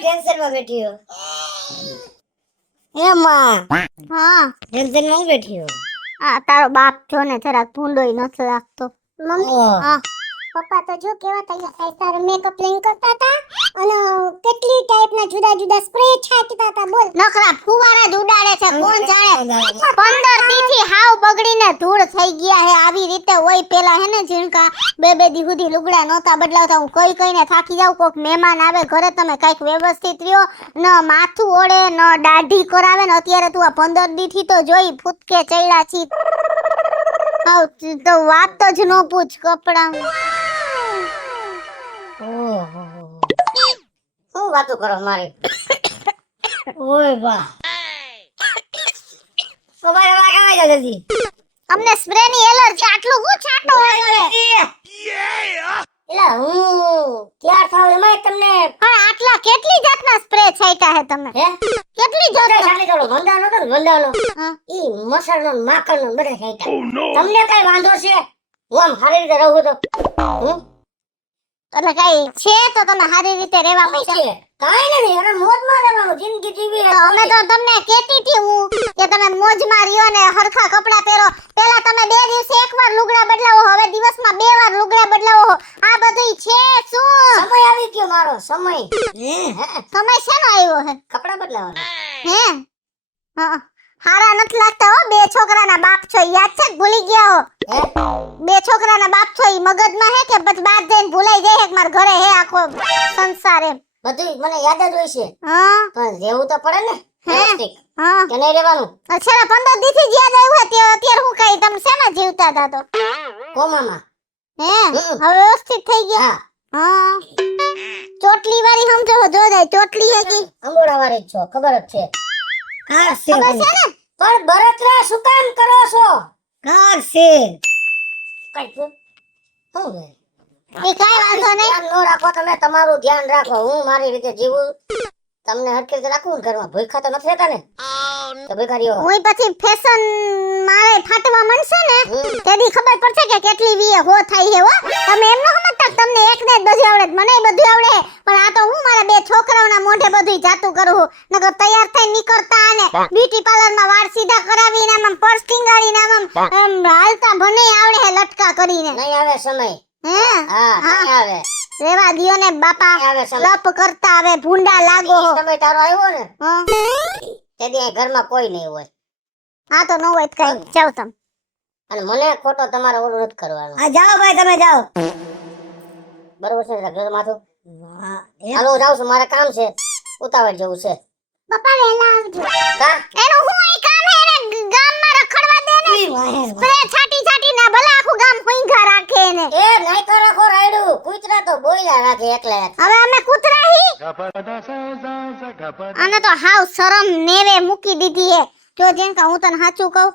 Tension માં બેઠી હો એ માં હા ટેન્શન માં બેઠી હો આ તારો બાપ જો ને જરાક ભૂંડોય નથી રાખતો મમ્મી હા પપ્પા તો જો કેવા તૈયાર થાય તારે મેકઅપ પ્લેન કરતા હતા અને કેટલી ટાઈપના જુદા જુદા સ્પ્રે છાંટતા હતા બોલ નખરા ફુવારા જ ઉડાડે છે કોણ જાણે 15 દીથી હાવ બગડીને ધૂળ થઈ ગયા હે આવી રીતે હોય પેલા હે ને જીણકા બે દી સુધી લુગડા નહોતા બદલાવતા હું કઈને થાકી જાવ કોક મહેમાન આવે ઘરે તમે કઈક વ્યવસ્થિત રહ્યો ન માથું ઓળે ન દાઢી કરાવે ને અત્યારે તું આ 15 દીથી તો જોઈ ફૂટકે ચડ્યા છી આવ તો વાત તો જ ન પૂછ કપડા ઓહો શું વાતો કરો મારી ઓય બા તો ભાઈ હવે કાઈ જલ્દી અમને સ્પ્રે ની એલર્જી આટલું હું છાંટો હોય એલા હું તૈયાર થાવ એમાં તમને પણ આટલા કેટલી જાતના સ્પ્રે છાંટ્યા હે તમે હે કેટલી જોડે જાતના સાલી થોડો ગંદાનો તો ગંદાનો હા. ઈ મસરનો માખણનો બધે ખાઈતા તમને કઈ વાંધો છે હું આમ સારી રીતે રહું તો હું એટલે કઈ છે તો તમે સારી રીતે રહેવા માંડ્યા કાઈ નહીં અરે મોજમાં રહેવાનું જિંદગી જીવી તો અમે તો તમને કહેતી હતી હું કે તમે મોજમાં રહ્યો ને હરખા કપડા પહેરો પહેલા તમે 2 દિવસે એકવાર લુગડા બદલાવો હવે દિવસમાં 2 વાર લુગડા બદલાવો આ બધું છે શું સમય આવી ગયો મારો સમય સમય શેનો આવ્યો હે કપડા બદલાવાના હે હા હારા નથી લાગતા હો બે છોકરાના બાપ છો યાદ છે કે ભૂલી ગયા હો બે છોકરાના બાપ છો ઈ મગજમાં હે કે બસ બાદ જઈને ભૂલાઈ જાય કે મારા ઘરે હે આખો સંસાર એમ બધું મને યાદ જ હોય છે હા પણ રહેવું તો પડે ને વ્યવસ્થિત હા કે નહીં રહેવાનું અચ્છા 15 દીથી જ યાદ આવ્યું તે અત્યારે હું કઈ તમે શેમાં જીવતા હતા તો કોમામાં હે હવે વ્યવસ્થિત થઈ ગયા હા ચોટલી વાળી સમજો જો જાય ચોટલી હે કે અંગોડા વાળી છો ખબર જ છે કાર છે ખબર છે ને પણ બળતરા શું કામ કરો છો કાર છે કઈ શું હે એ કાઈ વાંધો નહીં ધ્યાન ન રાખો તમે તમારું ધ્યાન રાખો હું મારી રીતે જીવું તમને હરખી રીતે રાખું ઘરમાં ભૂખા તો નથી રહેતા ને તો ભિખારીઓ હું પછી ફેશન મારે ફાટવા માંડશે ને તેદી ખબર પડશે કે કેટલી વીએ હો થાય હે હો તમે એમ ન સમજતા તમને એકને જ બધું આવડે મને બધું આવડે પણ આ તો હું મારા 2 છોકરાઓના મોઢે બધું જાતું કરું નકર તૈયાર થઈ નીકળતા અને બ્યુટી પાર્લર માં વાળ સીધા કરાવીને આમ પર્સ ટીંગાડીને આમ હાલતા ભને આવડે હે લટકા કરીને નહીં આવે સમય હે હા નહીં આવે રેવા દિયો ને બાપા આવે સમય લપ કરતા આવે ભૂંડા લાગો હો સમય તારો આવ્યો ને હા તેથી અહીં ઘરમાં કોઈ નહીં હોય આ તો ન હોય કઈ જાવ તમે અને મને ખોટો તમારે ઓલું નથી કરવાનું આ જાઓ ભાઈ તમે જાઓ બરોબર છે ઘર માથું હાલો હું જાઉં છું મારે કામ છે ઉતાવળ જેવું છે પપ્પા વહેલા આવજો કા એનું હું અહીં કામ હે ને ગામમાં રખડવા દે ને સ્પ્રે છાટી ના ભલે આખું ગામ ભૂંગા રાખે ને એ નહીં તો રાખો રાયડું કૂતરા તો બોલ્યા રાખે એકલા હવે અમે કૂતરા હી આને તો હાવ શરમ નેવે મૂકી દીધી હે જો જેનકા હું તને સાચું કહું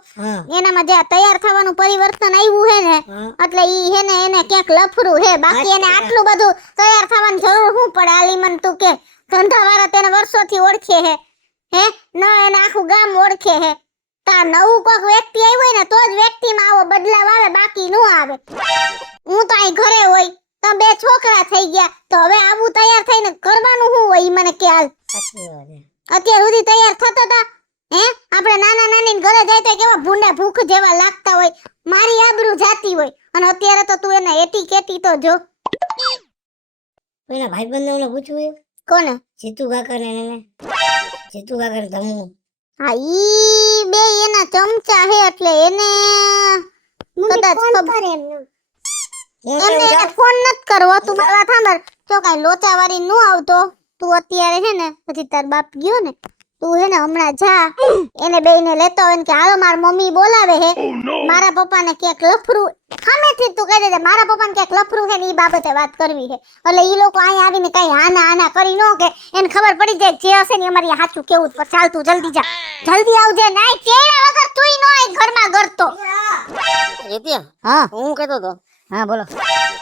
એનામાં જે તૈયાર થવાનું પરિવર્તન આવ્યું હે ને એટલે ઈ હે ને એને ક્યાંક લફરું હે બાકી એને આટલું બધું તૈયાર થવાની જરૂર શું પડે આલીમન તું કે ધંધાવાળા તેને વર્ષોથી ઓળખે હે ન એને આખું ગામ ઓળખે હે તા નવું કોઈક વ્યક્તિ આવ્યું હોય ને તો જ વ્યક્તિમાં આવો બદલાવ આવે બાકી ન આવે હું તો અહીં ઘરે હોય તો 2 છોકરા થઈ ગયા તો હવે આવું તૈયાર થઈને કરવાનું શું હોય ઈ મને કે હાલ અત્યાર સુધી તૈયાર થતા હતા હે આપણે નાના નાની ઘરે જાય તો કેવા ભૂંડા ભૂખ જેવા લાગતા હોય મારી આબરૂ જાતી હોય અને અત્યારે તો તું એને એટી કેટી તો જો પેલા ભાઈબંધોને પૂછવું કોને જીતુ કાકા ને એને જીતુ કાકા ધમુ હા ઈ બે એના ચમચા હે એટલે એને કદાચ ફોન ખબર કરે એમને એમને ફોન નત કરવો તું મારી વાત સાંભળ જો કાઈ લોચા વાળી નો આવતો તું અત્યારે છે ને પછી તાર બાપ ગયો ને તું હે ને હમણાં જા એને બેયને લેતો હોય ને કે હાલો માર મમ્મી બોલાવે હે મારા પપ્પાને ક્યાંક લફરું સામેથી તું કહી દેજે મારા પપ્પાને ક્યાંક લફરું છે ને ઈ બાબતે વાત કરવી છે એટલે ઈ લોકો અહીંયા આવીને કઈ આના કરી નો કે એને ખબર પડી જાય જે હશે ને અમારી સાચું કેવું જ. ચાલ તું જલ્દી જા જલ્દી આવજે નાઈ તેડા વગર તુંય નો આય ઘરમાં ગરતો. જીત્યા હા હું કહેતો તો હા બોલો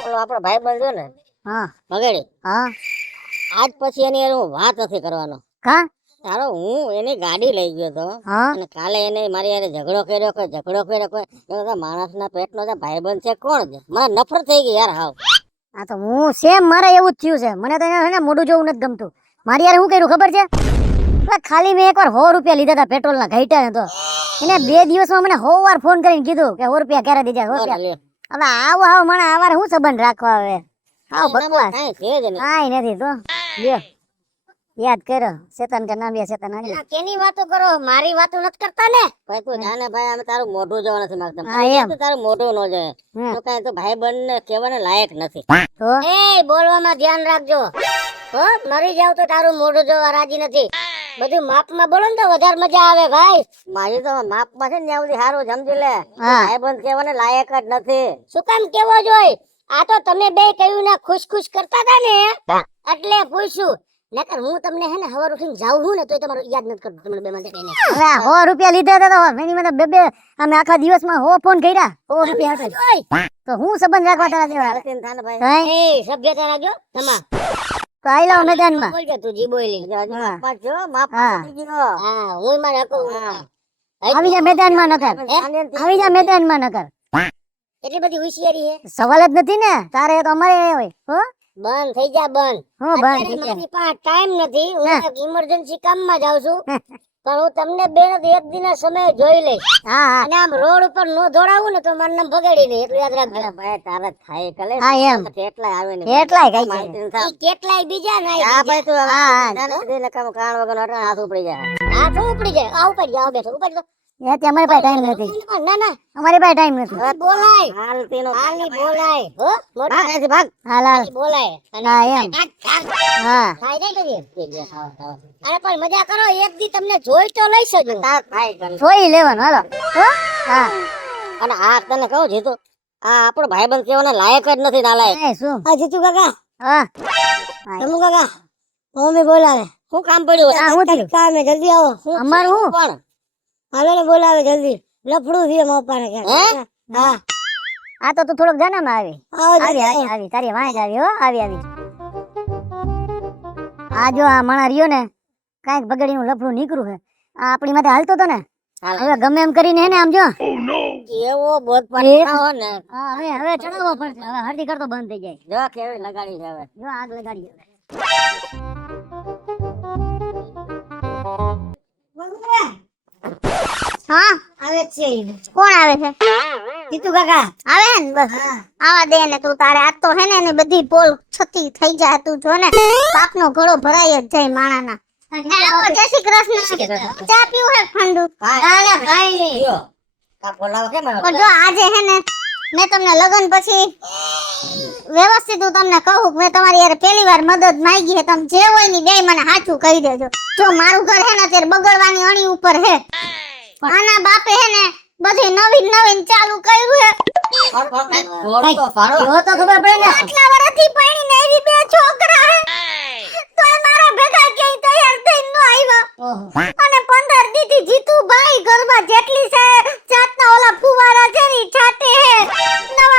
ઓલો આપણો ભાઈ બન્યો ને હા મગેડી હા આજ પછી એની હારે હું વાત નથી કરવાનો. કા તારો હું એની ગાડી લઈ ગયો તો હા અને કાલે એને મારી હારે ઝઘડો કર્યો માણસના પેટનો જે ભાઈબંધ છે કોણ છે મને નફરત થઈ ગઈ યાર હાવ. આ તો હું સેમ મારે એવું જ થયું છે મને તો એને મોઢું જોવું નથી ગમતું. મારી યાર શું કર્યું ખબર છે ખાલી મેં એકવાર 100 રૂપિયા લીધા હતા પેટ્રોલના ઘટ્યા ને તો એને 2 દિવસમાં મને 100 વાર ફોન કરીને કીધું કે 100 રૂપિયા ક્યારે દીધા 100 રૂપિયા. હવે આવો મને આવારે શું સંબંધ રાખવા હવે આવ બકવાસ કાંઈ છે જ નહીં. કાંઈ નથી તો લ્યો યાદ કરો શેતાન કે નામ શેતાન આવી આ કેની વાતો કરો મારી વાતો નથી કરતા ને ભાઈ તું જાને ભાઈ અમે તારું મોઢું જોવા નથી માંગતા. હા, એમ. તું તારું મોઢું ન જોયે હમ. તો કાંઈ તો ભાઈબંધ ને કહેવાને લાયક નથી. તો એ બોલવામાં ધ્યાન રાખજો હો મરી જાવ તો તારું મોઢું જોવા રાજી નથી. બધું માપમાં બોલો ને તો વધારે મજા આવે ભાઈ. મારી તો માપમાં છે ને ત્યાં સુધી સારું સમજી લે હા. ભાઈબંધ કહેવાને લાયક જ નથી. શું કામ કેવો જોઈ આ તો તમે બે કહ્યું ને ખુશ કરતા હતા ને એટલે પૂછ્યું નકર હું તમને હે ને હવાર ઉઠીને જાઉં હું ને તોય તમારું યાદ નથી કરતું તમને બે માંથી કઈને. હવે 100 રૂપિયા લીધા હતા તો એની મને બે અમે આખા દિવસમાં 100 ફોન કર્યા 100 રૂપિયા હતા તો હું સંબંધ રાખવા તારા જેવા હાલતીન થાને ભાઈ. એ સભ્યતા રાખજો તમા તો આઈ લાવ મેદાનમાં બોલજો તું જી બોલી હા. માપમાં જો માપ હા. કરી ગયો. હા હું મારે હકું. આવી જા મેદાનમાં નકર આવી જા મેદાનમાં નકર એટલી બધી હોશિયારી હે સવાલ જ નથી ને તારે તો અમારે હોય હો બંધ થઈ જા બંધ. હો બંધ અત્યારે થઈ જાય. મારી પાસે ટાઈમ નથી હું હા. એક ઇમરજન્સી કામમાં જાઉં છું પણ હું તમને બેન એક દિના સમય જોઈ લઈશ હા હા અને આમ રોડ ઉપર નો દોડાવું ને તો મારું નામ બગાડી નહીં એટલું યાદ રાખજો. ભાઈ તારે થાય કલે હા એમ કેટલાય આવે ને કેટલાય કઈ છે માહિતી નથી. ઈ કેટલાય બીજા ના હા ભાઈ તું હા હા કાણ વગર હાથ ઉપડી જાય હાથ ઉપડી જાય આ ઉપર જાવ બેઠો ઉપર જાઓ. એ તે અમારી પાસે ટાઈમ નથી ના ના અમારી પાસે ટાઈમ નથી હવે બોલાય હાલની બોલાય હો મોટા ભાગ ભાગ હાલ હાલ બોલાય અને હા એમ હા ખાઈ જાય કરી અરે પણ મજા કરો એક દી તમને જોઈ તો લઈશ જ હું. જોઈ લેવાનું હાલો હો હા અને આ તને કહું જીતું આ આપણો ભાઈબંધ કેવાને લાયક જ નથી નાલાયક. એ શું આ જીતુ કાકા હા તમુ કાકા મમ્મી બોલાવે શું કામ પડ્યું હા, હું થયું? કામ હે જલ્દી આવો અમારું હું? પણ હાલો ને બોલાવે જલ્દી લફડું છે મોપાને કે હા આ તો તું થોડોક જનામાં આવી આવો આવી આવી આવી તારી વાંચ આવી હો આવી આવી આ જો આ મણા રહ્યો ને કાંઈક બગડીનું લફડું નીકળું છે આ આપણી માથે હાલતો તો ને હવે ગમે એમ કરીને હે ને આમ જો એવો બોધ એ- પણ ને હા હવે ચડાવવો પડશે હવે હળદી કરતો બંધ થઈ જાય જો કેવી લગાડી છે હવે જો આગ લગાડી હવે. હા આવે છે કોણ આવે છે જીતુ કાકા આવે ને બસ આવા દે ને તું તારે આ તો હે ને એની બધી પોલ છતી થઈ જાય તું જો ને પાપનો ઘડો ભરાય જ જાય માણાના જય શ્રી કૃષ્ણ ચા પીવું હે ઠંડુ ના કાઈ નહીં જો કા બોલાવો કેમ આવ્યો? પણ જો આજે હે ને મેં તમને લગન પછી વ્યવસ્થિત હું તમને કહું કે મેં તમારી યાર પહેલી વાર મદદ માંગી છે તમે જે હોય ની બે મને સાચું કહી દેજો જો મારું ઘર હે ને અત્યારે બગડવાની અણી ઉપર હે પણ આના બાપે હે ને બધી નવીન ચાલુ કર્યું હે બોલ તો ફાડો જો તો ખબર પડે ને આટલા વર્ષથી પરણીને એવી બે છોકરા હે તોય મારા ભેગા ક્યાંય તૈયાર થઈને ન આવ્યા ઓહો અને 15 દીધી જીતુભાઈ ઘરમાં જેટલી છે જાતના ઓલા ફુવારા છે ને ઈ છાટે હે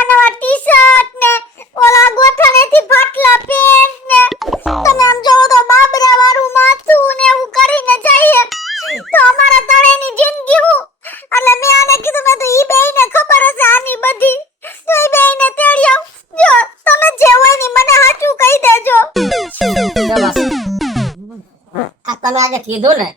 નવા ટી-શર્ટ ને ઓલા ગોઠણેથી ફાટલા પેન્ટ ને તમે આમ જોવો તો બાબરા વાળું માથું ને એવું કરીને જઈએ તો અમારા તળેની જિંદગી હું એટલે મેં આને કીધું મેં તો ઈ બેયને ખબર હશે આની બધી તો ઈ બેયને તેડ્યો જો તમે જે હોય ની મને સાચું કહી દેજો આ તમે આજે કીધું ને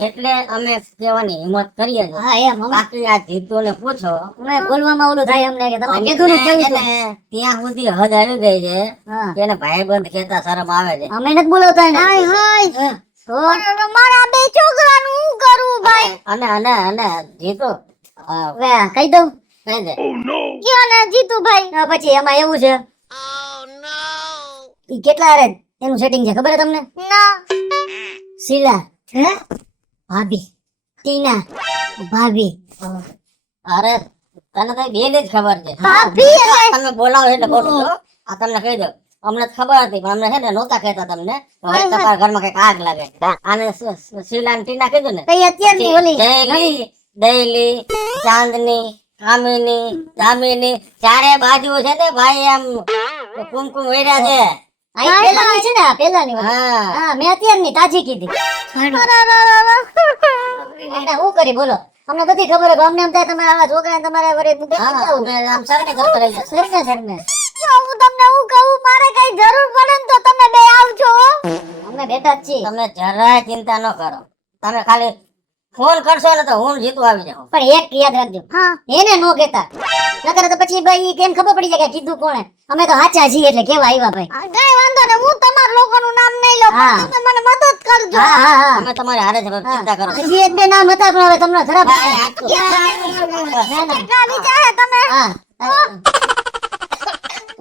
એટલે અમે કહેવાની હિંમત કરીએ છીએ. હા એમ અમે બાકી આ જીતુને પૂછો અમે બોલવામાં ઓલું થાય અમને કે તમે કીધું ને કહ્યું એને હતું. ત્યાં સુધી હદ આવી ગઈ છે હા કે એને ભાઈબંધ કહેતા શરમ આવે છે અમે નથી બોલાવતા એને. હા, તો મારા બે છોકરાનું હું કરું ભાઈ અને અને અને જીતુ હવે કહી દઉં કહી દે કયો ને જીતુભાઈ પછી એમાં એવું છે ઈ કેટલા રે એનું સેટિંગ છે ખબર છે તમને? ના શીલા હે ભાભી, ટીના ભાભી. અરે તને તો બેને જ ખબર છે. ભાભી એટલે તમે બોલાવો એટલે બોલો છો. આ તમને કહી દો, અમને તો ખબર હતી પણ અમને છે ને નહોતા કહેતા તમને. હવે તમારા ઘરમાં કઈક આગ લાગે. આને શીલા ને ટીના કીધું ને, કઈ અત્યારની ઓલી જયલી, દયલી, ચાંદની, કામિની, દામિની, ચારે બાજુ છે ને ભાઈ આમ કુમકુમ વેર્યા છે. આ ઈ પેલાની છે ને, આ પેલાની વાત. હા હા મેં અત્યારની તાજી કીધી. એટલે હું કરી બોલો, અમને બધી ખબર છે. અમને એમ થાય તમારા આવા છોકરાને તમારે વળી મૂકી હા, દેવું. અમે આમ સરને કરતો રહી જશે. સરને સરને. જો હું તમને હું કહું, મારે કઈ જરૂર પડે ને તો તમે બે આવજો હો. અમે બેઠા જ છીએ. તમે જરાય ચિંતા ન કરો. તમે ખાલી ફોન કરશો ને તો હું જીતું આવી જાઉં. પણ એક યાદ રાખજો, હા એને નો કહેતા, નકર તો પછી ભાઈ કેમ ખબર પડી જાય કે કીધું કોણે. અમે તો હાચા છીએ એટલે કેવા આવ્યા ભાઈ. કઈ વાંધો ને, હું તમારા લોકોનું નામ નહીં લઉં, હા. પણ તમે મને મદદ કરજો. હા હા હા. અમે તમારે હારે છે, ચિંતા કરો. હજી એક બે નામ હતા પણ હવે તમને ખરાબ હા, ના ના કેટલા વિચારે તમે? હા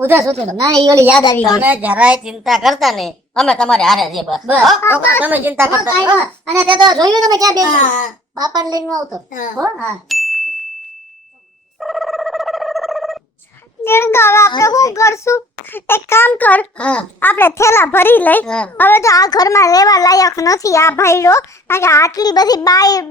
ઉધર સુતી રહો. ના ઈ ઓલી યાદ આવી ગઈ. તમે જરાય ચિંતા કરતા નહીં, અમે તમારે હારે છીએ બસ. બસ. હો? તમે ચિંતા કરતા નહીં. હા, અને તે તો જોયું તમે ક્યાં બેસી હા. બાપાને લઈને નો આવતો. હો હા નિર્ગા, હવે આપણે શું કરશું? એક કામ કર, હા આપણે થેલા ભરી લઈ. હા. હવે તો આ ઘરમાં રહેવા લાયક નથી આ ભાઈડો, કારણ કે આટલી બધી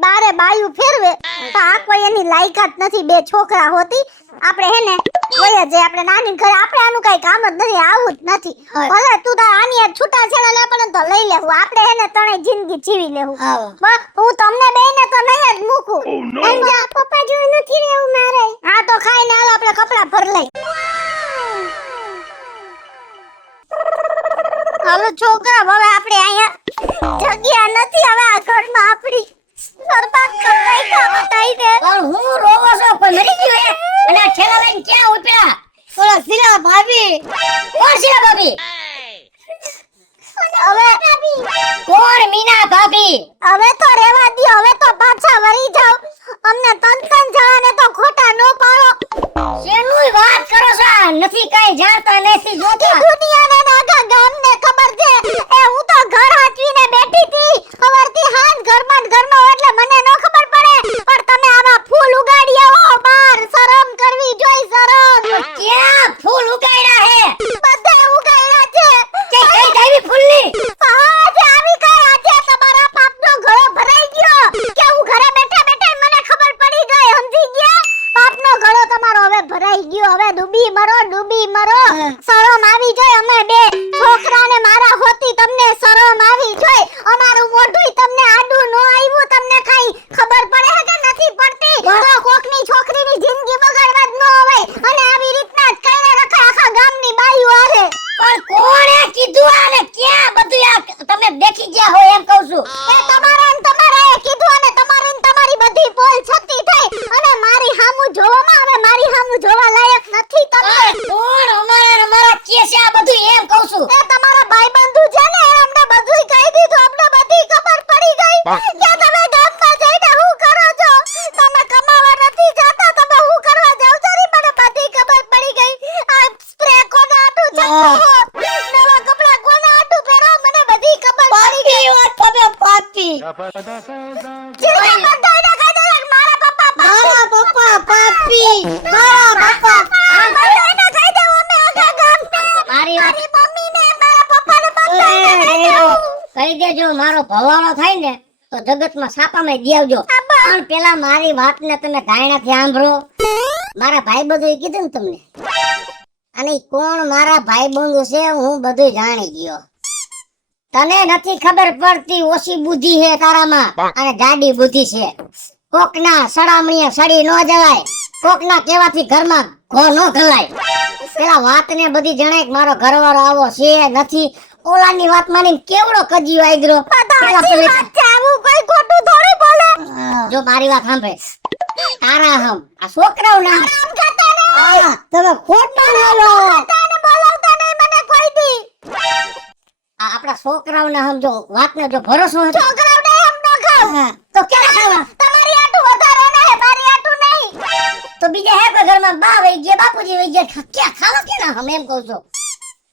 બારે બાયું ફેરવે તો આ કોઈ એની લાયકાત નથી. બે છોકરા હોતી આપણે હે ને લઈએ જે આપણે નાની ઘરે, આપણે આનું કઈ કામ જ નથી, આવું જ નથી. ભલે તું તાર આની હારે છૂટા છેડા લે પડે ને તો લઈ લેવું, આપણે હે ને ત્રણે જિંદગી જીવી લેવું. આવો. બસ હું તમને બેને તો નહીં જ મૂકું. એમ જા, પપ્પા જોઈ નથી રહેવું મારે. હા તો ખાઈને હાલો, આપણે કપડાં ભર લઈ. હાલો છોકરા, હવે આપણે અહીંયા જગ્યા નથી, હવે આ ઘરમાં આપણી બરબાદ કરી નાખ્યા બધાયને. પણ હું રોવો છો, કોઈ મરી ગયું હે? અને આ ઠેલા લઈને ક્યાં ઉતર્યા? ઓલા શીલા ભાભી, કોણ છે આ ભાભી? હવે કોણ મીના ભાભી? હવે તો રહેવા દ્યો, હવે તો પાછા વળી જાઓ. અમને તન જણાને તો ખોટા ન પાડો. શેનું વાત કરો છો? આ નથી કઈ જાણતા નથી જોતા. દુનિયાને ને આખા ગામને ખબર છે. એ હું તો ઘર હાચવીને બેઠી હતી, સવારથી હાંજ ઘરમાં ને ઘરમાં, એટલે મને ન ખબર પડે. પણ તમે આવા ફૂલ ઉગાડી આવો બાર, શરમ કરવી જોઈ, શરમ. ક્યાં ફૂલ ઉગાડ્યા હે? બધે ઉગાડ્યા છે. કે કઈ જાવી ફૂલની? આજે આવી કઈ, આજે તમારા પાપનો ઘડો ભરાઈ ગયો કે હું ઘરે બેઠા બેઠા મને ખબર પડી ગઈ, સમજી ગયા? પાપનો ઘડો તમારો હવે ભરાઈ ગયો. હવે ડૂબી મરો, ડૂબી મરો. શરમ આવી જોઈ. અમે બે છોકરાને મારા હોતી તમને શરમ આવી જોઈ. અમારું મોઢું તમને આડું નો આવ્યું. તમને કઈ ખબર પડે છે કે નથી પડતી? તો કોકની છોકરીની જિંદગી બગાડવા જ ન હોય, અને આવી રીતના જ કઈને રખાય આખા ગામની બાયું હારે. પણ કોણે કીધું આને? ક્યાં બધું આ તમે દેખી ગયા હો એમ કહું છું. એ તમારા ને તમારાએ કીધું, અને તમારી ને તમારી બધી બોલ છતી થઈ, અને મારી હામું જોવામાં હવે મારી હામું જોવા લાયક નથી તમે. પણ કોણ અમારા કે છે આ બધું એમ કહું છું. એ તમારા ભાઈબંધુ છે ને, અમને બધુંય કહી દીધું, અમને બધી ખબર પડી ગઈ કે તમે ગામમાં જઈને શું કરો છો. તમે કમાવા નથી જતા, તમે શું કરવા જાવ છો? રી મને બધી ખબર પડી ગઈ. આ સ્પ્રે કોને આટું છાંટો હો, નવા કપડા કોને આટું પહેરો, મને બધી ખબર પડી ગઈ. પાપી. જીને બધાયને કહી દે કે મારા પપ્પા પાપી. મારા પપ્પા. આ બધાયને કહી દે, અમે આખા ગામને, મારી વાત મારી મમ્મીને, મારા પપ્પાને બધાયને કહી દઉં. કહી દેજો, મારો ભવાળો થાય ને તો જગતમાં છાપામાં દઈ આવજો. પણ પેલા મારી વાતને તમે ગાયણાથી સાંભળો. મારા ભાઈબંધુએ કીધું ને તમને, અને ઈ કોણ મારા ભાઈબંધુ છે હું બધું જાણી ગયો. તને નથી ખબર પડતી, ઓછી બુદ્ધિ છે તારામાં અને જાડી બુદ્ધિ છે. કોકના સડામણીએ સડી ન જવાય, કોકના કહેવાથી ઘરમાં ઘો ન ઘલાય. પેલા વાતને બધી જણાય કે મારો ઘરવાળો આવો છે નથી. ઓલાની વાત માની કેવડો કજિયો આગ્રો. સાચી વાત છે, આવું કોઈ ખોટું થોડી બોલે. જો મારી વાત સાંભળે, તારા હમ આ છોકરાઓ ના આમ કહેતા નહીં. તમે ખોટું બોલો. બધાને બોલાવતા નહીં મને કોઈ દી. આ આપણા છોકરાઓને સમજો, વાતને જો ભરોસો હતો છોકરાઓને એમ ન ખાવ. તો ક્યારે ખાવા? તમારી આટું વધારે ને મારી આટું નહીં. તો બીજા હે કોઈ ઘરમાં બા વઈ ગયા, બાપુજી વઈ ગયા, ક્યાં ખાવા કેના હમ એમ કહું છું.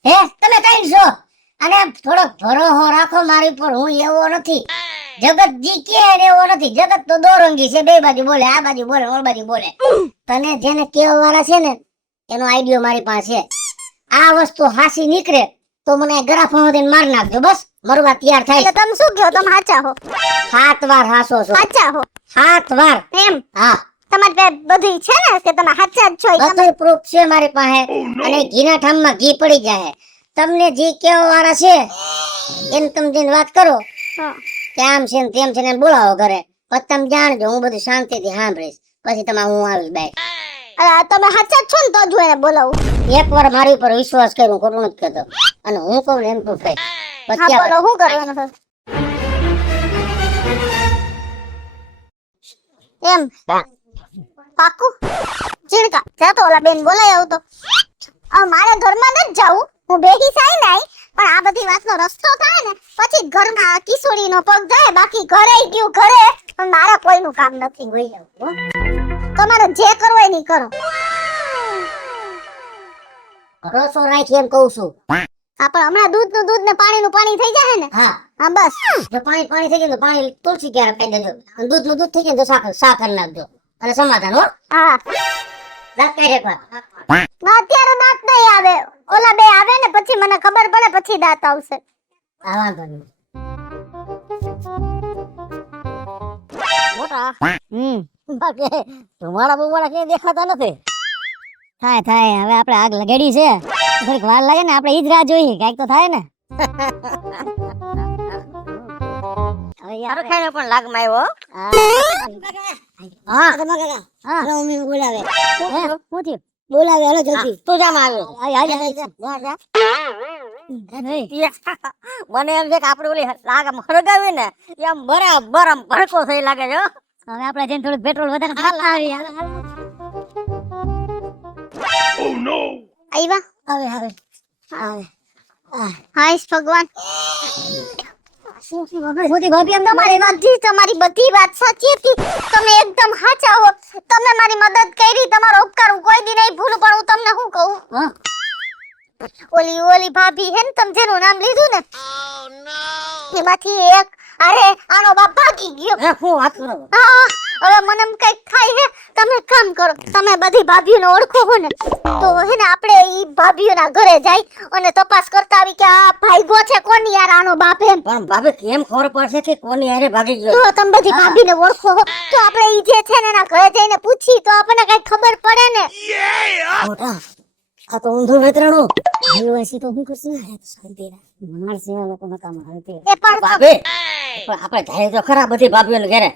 હે તમે કઈ છો? અને થોડોક ભરોસો રાખો મારી પર, હું એવો નથી. જગત જી કે ને એવો નથી. જગત તો દોરંગી છે, બે બાજુ બોલે, આ બાજુ બોલે, ઓલ બાજુ બોલે. તને જેને કેવા વાળા છે ને એનો આઈડિયો મારી પાસે છે. આ વસ્તુ હાસી નીકળે તો મને ગરાફા દઈને માર નાખજો, બસ મરવા તૈયાર થાય. એટલે તમે શું કહો, તમે સાચા હો? 7 વાર હાસો છો. સાચા હો 7 વાર. એમ? હા, તમારી પાસે બધું છે ને કે તમે સાચા જ છો? ઈ તમે બધું પ્રૂફ છે મારી પાસે. અને ઘીના ઠામમાં ઘી પડી જાય. તમને જે કેવા વાળા છે એને તમે જઈને વાત કરો હા. કે આમ છે ને તેમ છે ને, બોલાવો ઘરે. પછી તમે જાણજો, હું બધું શાંતિથી સાંભળીશ. પછી તમારે હું આવીશ બાય. અરે તમે સાચા જ છો ને તો જ હું એને બોલાવું. એકવાર મારી ઉપર વિશ્વાસ કર્યો, ખોટું નથી કહેતો. અને હું કહું ને એમ તું થાય. હા પછી બોલો, શું કરવાનું છે? એમ પાકું? ચીણકા જા તો ઓલા બેન બોલાય આવું તો. મારે ઘરમાં નથી જાવું, હું બેહી સાઈ નાઈ, પણ આ બધી વાતનો રસ્તો થાય ને પછી ઘરમાં કિશોરીનો પગ જાય. બાકી ઘરે ગયું ઘરે, પણ મારા કોઈનું કામ નથી. હોય તમારે જે કરવું હોય નહીં કરો. રસો રાખી એમ કહું છું. હા પણ હમણાં દૂધનું દૂધ ને પાણીનું પાણી થઈ જાય ને. હા, હા બસ. જો પાણી થઈ ગયું તો પાણી તુલસી ક્યારે પાઈ દેજો. અને દૂધનું દૂધ થઈ ગયું તો સાકર નાખજો. અને સમાધાન હો. હા દાંત કાઢી એકવાર. ના અત્યારે દાંત નહીં આવે, ઓલા બે આવે ને પછી મને ખબર પડે, પછી દાંત આવશે. હા, વાંધો નહીં. મોટા ધુમાડા બુમાડા ક્યાંય દેખાતા નથી. થાય હવે આપણે આગ લગાડી છે, થોડીક વાર લાગે ને, આપણે ઈ જ રાહ જોઈએ, કઈક તો થાય ને. હવે યાર ખાઈને પણ લાગમાં આવ્યો. હા તમા કાકા. હા મમ્મી બોલાવે. શું થયું? બોલાવે, હાલો જલ્દી. તું જામ આવ્યો. મને એમ છે કે આપણે ઓલી લાગ હળગાવી ને એમ બરાબર આમ ભડકો થઈ લાગે છે. હવે આપણે જઈને થોડું પેટ્રોલ વધારે આવી. આવ્યા હવે હાઈશ ભગવાન. ભાભી એમ તમારી બધી વાત સાચી હતી. તમે એકદમ સાચા હો. તમે મારી મદદ કરી, તમારો ઉપકાર હું કોઈ દી નહીં ભૂલું. પણ હું તમને શું કહું, ઓલી ભાભી હે ને, તમે જેનું નામ લીધું ને એમાંથી એક અરે આનો બાપ ભાગી ગયો. હું વાત કરો. હા હવે મને એમ કઈક થાય હે. તમે એક કામ કરો, તમે બધી ભાભીઓને ઓળખો હો ને, તો હે ને આપણે ઈ ભાભીઓના ઘરે જાય અને તપાસ કરતા આવી કે આ ભાઈગો છે કોની યાર આનો બાપ એમ. પણ ભાભી કેમ ખબર પડશે કે કોની હારે ભાગી ગયો? જો તમે બધી ભાભીને ઓળખો હો તો આપણે ઈ જે છે ને એના ઘરે જઈને પૂછી તો આપણને કઈ ખબર પડે ને. મોટા આ તો ઊંધું વેતરણું આવ્યું હશે તો હું કરશું ને શાંતિ માર સેવા લોકો મકામ હાલતે. એ પણ ભાભી પણ આપણે જાય તો ખરા બધી ભાભીઓને ઘરે,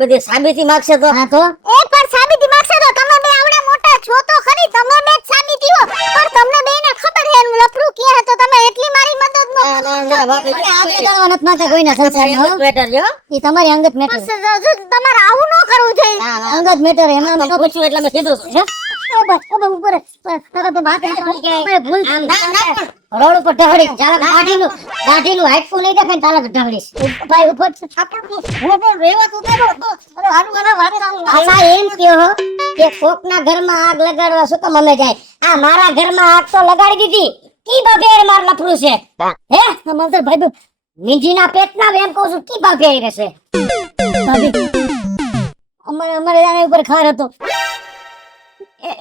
બધી સાબિતી માંગશે તો. હા તો એ પણ સાબિતી માંગશે તો તમે બે આવડે મોટા છો તો ખરી, તમે બે જ સાબિતી હો. પણ તમને બેને ખબર હે એનું લફડું કે તો તમે એટલી મારી મદદ નો આપણે કરવા નથી માંગતા કોઈના સંસારમાં. બેટર જો ઈ તમારી અંગત મેટર. તમારે આવું ન કરવું જોઈએ. અંગત મેટર એમાં તમે પૂછ્યું એટલે મેં કીધું છે. રોડ ઉપર ઢહડી દાઢીનું હાઈટફુલ લઈ દેખાય તાલા ઢહડીશ ભાઈ ઉપર એમ કયો કે કોકના ઘરમાં આગ લગાડવા શું કામ અમે જાય? આ મારા ઘરમાં આગ તો લગાડી દીધી, કી બાપે માર લફરું છે હે? અમાર ભાઈ મીંજીના પેટના એમ કહું છું, કી બાપે આવી રહેશે? અમારે આના ઉપર ખાર હતો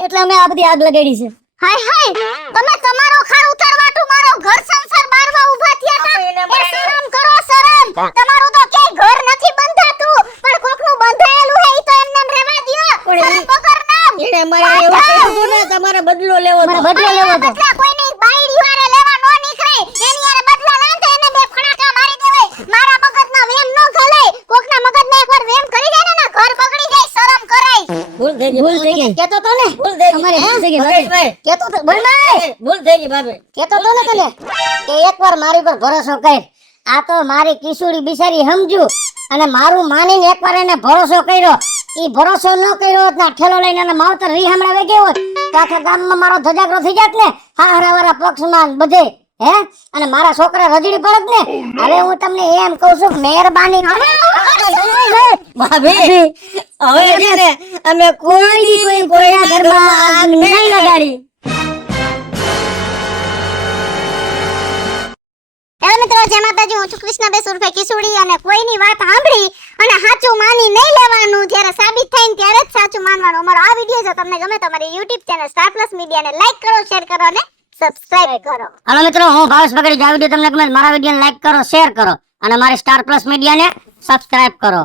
એટલે અમે આ બધી આગ લગાડી છે. હાય હાય તમે તમારો ખાર ઉતારવાટું મારો ઘર સંસાર બારવા ઊભા થયા હતા. એ શરમ કરો શરમ. તમારું તો ક્યાંય ઘર નથી બંધાતું, પણ કોકનું બંધાયેલું હે ઈ તો એમને એમ રહેવા દ્યો. શરમ પકડ નામ. એને મારે એવું કીધું ને તમારે બદલો લેવો તો. બદલો લેવો હતો. બદલા કોઈની બાયડી વાળે લેવા નો નીકળે. એની હારે બદલા લાંતે એને બે ફડાકા મારી દેવાય. મારા મગજમાં વેમ નો ઘલાય. કોકના મગજમાં એકવાર વેમ કરી જાય ને ના ઘર બગડી જાય. શરમ કરાય. ભૂલ થઈ ગઈ. કેતો તો ને ભૂલ થઈ ગઈ. તમારે ભૂલ થઈ ગઈ. ભાઈ કેતો તો બોલ ભાઈ. ભૂલ થઈ ગઈ ભાભી. કેતો તો ને તને કે એકવાર મારી પર ભરોસો કર. આ તો મારી કિશોરી બિચારી સમજુ અને મારું માનીને એકવાર એને ભરોસો કર્યો. ઈ ભરોસો ન કર્યો હોત ના ઠેલો લઈને અને માવતર રી હમણાં વેગી હોત તો આખા ગામમાં મારો ધજાગરો થઈ જાત ને, હારાવાળા પક્ષમાં બધે હે, અને મારા છોકરા રજડી પડત ને. હવે હું તમને એમ કહું છું મહેરબાની ભાભી હવે છે ને અમે કોઈના ઘરમાં આગ નહીં લગાડી. જય માતાજી, હું છું કૃષ્ણાબેન ઉર્ફે કિશોરી અને કોઈની વાત સાંભળી અને સાચું માની નહીં લેવાનું, જ્યારે સાબિત થાય ને ત્યારે જ સાચું માનવાનું. અમારો આ વિડીયો જો તમને ગમે તો અમારી YouTube ચેનલ સ્ટાર પ્લસ મીડિયાને લાઈક કરો, શેર કરો અને સબસ્ક્રાઇબ કરો. હાલો મિત્રો, હું ભાવેશ બગડી. આ વિડીયો તમને ગમે મારા વિડીયોને લાઈક કરો, શેર કરો અને મારી સ્ટાર પ્લસ મીડિયાને સબસ્ક્રાઇબ કરો.